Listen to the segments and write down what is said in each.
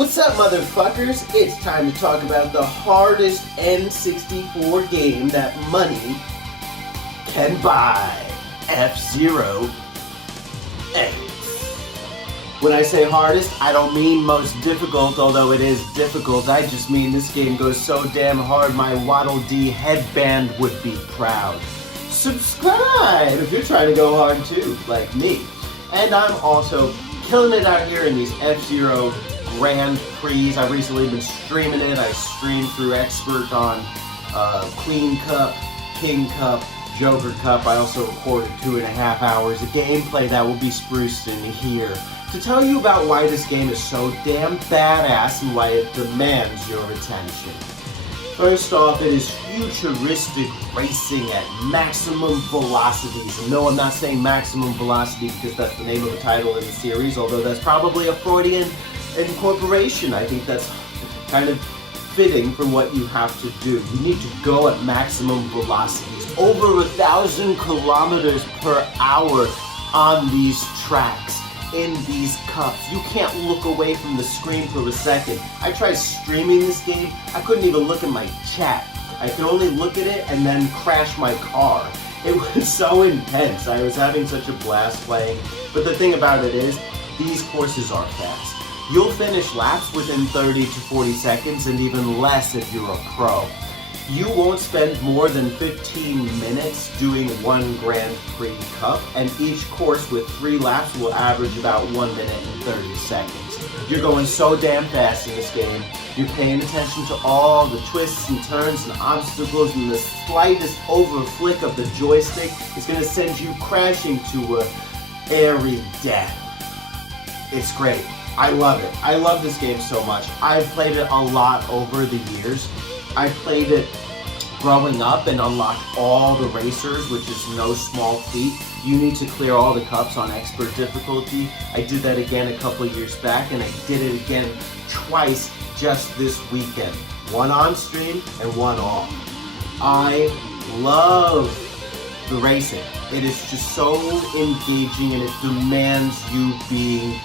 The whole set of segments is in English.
What's up, motherfuckers? It's time to talk about the hardest N64 game that money can buy. F-Zero X. When I say hardest, I don't mean most difficult, although it is difficult. I just mean this game goes so damn hard my Waddle Dee headband would be proud. Subscribe if you're trying to go hard too, like me. And I'm also killing it out here in these F-Zero Grand Prix. I've recently been streaming it. I streamed through Expert on Queen Cup, King Cup, Joker Cup. I also recorded 2.5 hours of gameplay that will be spruced in here to tell you about why this game is so damn badass and why it demands your attention. First off, it is futuristic racing at maximum velocities. And no, I'm not saying maximum velocity because that's the name of the title in the series, although that's probably a Freudian incorporation. I think that's kind of fitting for what you have to do. You need to go at maximum velocities, over 1,000 kilometers per hour on these tracks, in these cups. You can't look away from the screen for a second. I tried streaming this game, I couldn't even look at my chat. I could only look at it and then crash my car. It was so intense. I was having such a blast playing. But the thing about it is, these courses are fast. You'll finish laps within 30 to 40 seconds and even less if you're a pro. You won't spend more than 15 minutes doing one Grand Prix Cup, and each course with 3 laps will average about 1 minute and 30 seconds. You're going so damn fast in this game. You're paying attention to all the twists and turns and obstacles, and the slightest over flick of the joystick is going to send you crashing to a airy death. It's great. I love it. I love this game so much. I've played it a lot over the years. I played it growing up and unlocked all the racers, which is no small feat. You need to clear all the cups on expert difficulty. I did that again a couple of years back, and I did it again twice just this weekend. One on stream and one off. I love the racing. It is just so engaging, and it demands you being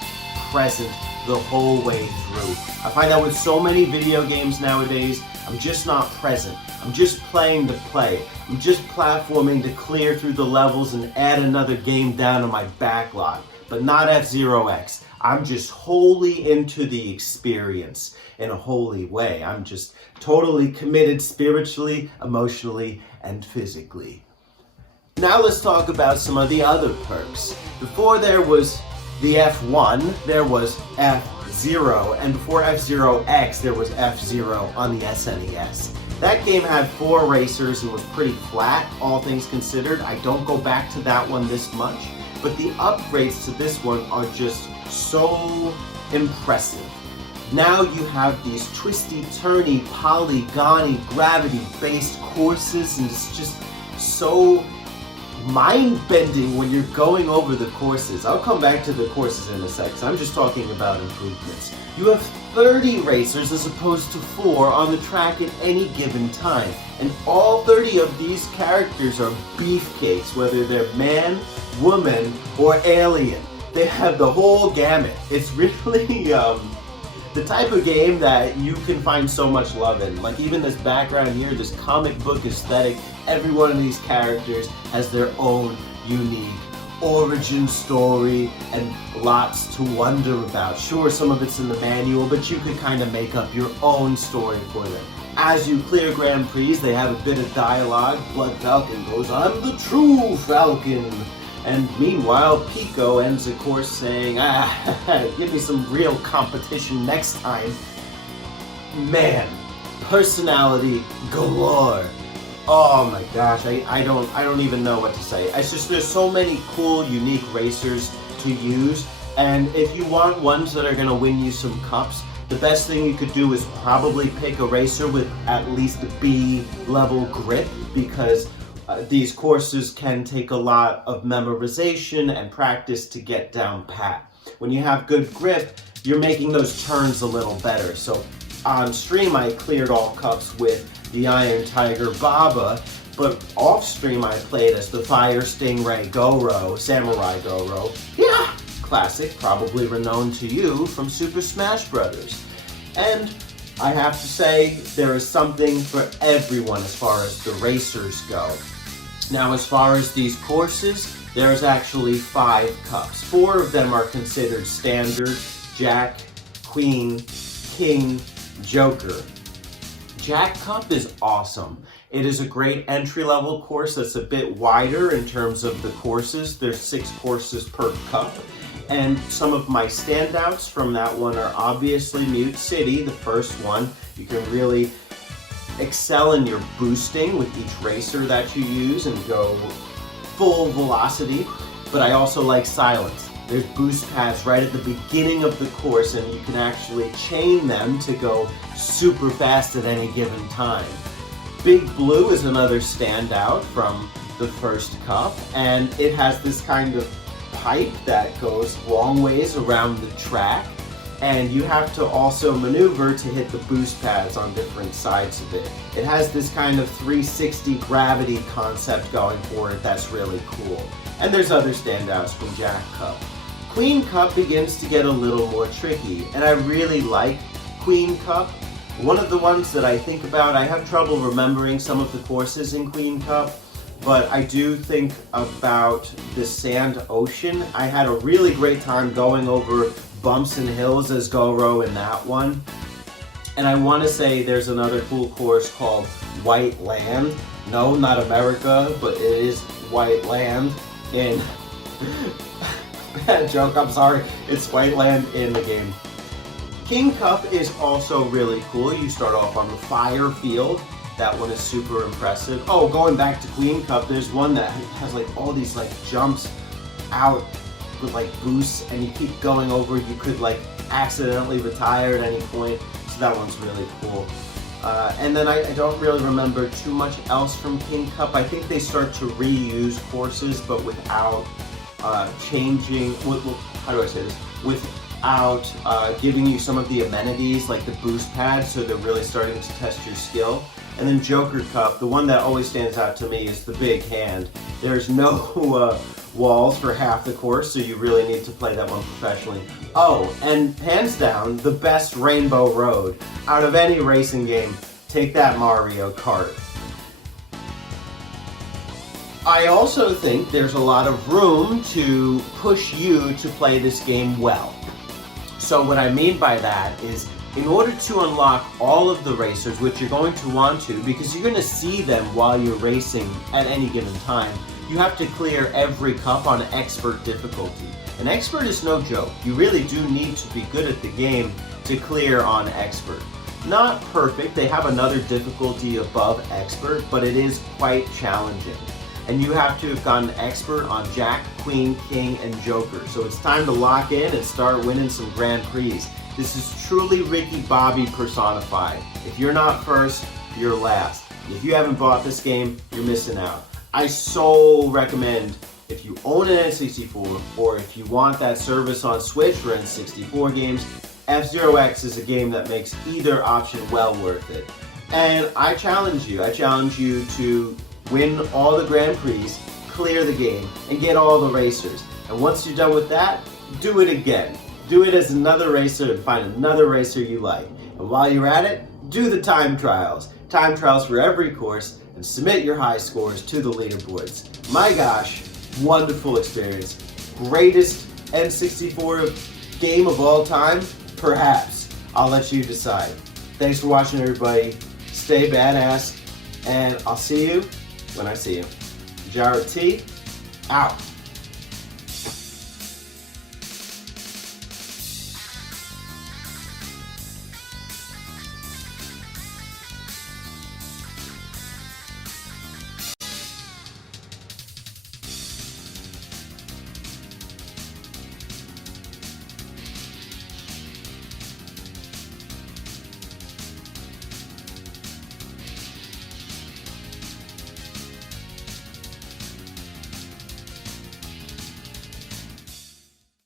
present the whole way through. I find that with so many video games nowadays, I'm just not present. I'm just playing to play. I'm just platforming to clear through the levels and add another game down to my backlog. But not F-Zero X. I'm just wholly into the experience in a holy way. I'm just totally committed spiritually, emotionally, and physically. Now let's talk about some of the other perks. Before there was the F1, there was F-Zero, and before F-Zero X, there was F-Zero on the SNES. That game had 4 racers and was pretty flat, all things considered. I don't go back to that one this much, but the upgrades to this one are just so impressive. Now you have these twisty-turny, polygony, gravity-based courses, and it's just so mind-bending when you're going over the courses. I'll come back to the courses in a sec, because I'm just talking about improvements. You have 30 racers as opposed to 4 on the track at any given time. And all 30 of these characters are beefcakes, whether they're man, woman, or alien. They have the whole gamut. It's really the type of game that you can find so much love in. Like even this background here, this comic book aesthetic, every one of these characters has their own unique origin story and lots to wonder about. Sure, some of it's in the manual, but you could kind of make up your own story for them. As you clear Grand Prix, they have a bit of dialogue. Blood Falcon goes, "I'm the true Falcon." And meanwhile, Pico ends the course saying, give me some real competition next time. Man, personality galore. Oh my gosh, I don't even know what to say. It's just there's so many cool, unique racers to use, and if you want ones that are gonna win you some cups, the best thing you could do is probably pick a racer with at least a B level grip, because these courses can take a lot of memorization and practice to get down pat. When you have good grip, you're making those turns a little better. So on stream, I cleared all cups with the Iron Tiger Baba, but off stream I played as the Fire Stingray Goro, Samurai Goro. Yeah, classic, probably renowned to you from Super Smash Bros. And I have to say, there is something for everyone as far as the racers go. Now, as far as these courses, there's actually 5 cups. 4 of them are considered standard: Jack, Queen, King, Joker. Jack Cup is awesome. It is a great entry-level course that's a bit wider in terms of the courses. There's 6 courses per cup. And some of my standouts from that one are obviously Mute City, the first one. You can really excel in your boosting with each racer that you use and go full velocity. But I also like Silence. There's boost pads right at the beginning of the course, and you can actually chain them to go super fast at any given time. Big Blue is another standout from the first cup, and it has this kind of pipe that goes long ways around the track, and you have to also maneuver to hit the boost pads on different sides of it. It has this kind of 360 gravity concept going for it that's really cool. And there's other standouts from Jack Cup. Queen Cup begins to get a little more tricky, and I really like Queen Cup. One of the ones that I think about, I have trouble remembering some of the courses in Queen Cup, but I do think about the Sand Ocean. I had a really great time going over bumps and hills as Goro in that one. And I want to say there's another cool course called White Land. No, not America, but it is White Land in... Bad joke, I'm sorry. It's White Land in the game. King Cup is also really cool. You start off on the fire field. That one is super impressive. Oh, going back to Queen Cup, there's one that has like all these like jumps out with like boosts, and you keep going over. You could like accidentally retire at any point. So that one's really cool. And then I don't really remember too much else from King Cup. I think they start to reuse courses, but without changing, how do I say this? Without giving you some of the amenities like the boost pads, so they're really starting to test your skill. And then Joker Cup, the one that always stands out to me is the big hand. There's no walls for half the course, so you really need to play that one professionally. Oh, and hands down, the best Rainbow Road out of any racing game, take that Mario Kart. I also think there's a lot of room to push you to play this game well. So what I mean by that is, in order to unlock all of the racers, which you're going to want to, because you're going to see them while you're racing at any given time, you have to clear every cup on expert difficulty. And expert is no joke. You really do need to be good at the game to clear on expert. Not perfect, they have another difficulty above expert, but it is quite challenging. And you have to have gotten expert on Jack, Queen, King, and Joker. So it's time to lock in and start winning some Grand Prix. This is truly Ricky Bobby personified. If you're not first, you're last. If you haven't bought this game, you're missing out. I so recommend, if you own an N64, or if you want that service on Switch for N64 games, F-Zero X is a game that makes either option well worth it. And I challenge you to win all the Grand Prix, clear the game, and get all the racers. And once you're done with that, do it again. Do it as another racer and find another racer you like. And while you're at it, do the time trials. Time trials for every course, and submit your high scores to the leaderboards. My gosh, wonderful experience. Greatest N64 game of all time? Perhaps. I'll let you decide. Thanks for watching, everybody. Stay badass, and I'll see you when I see you. Majora T, out.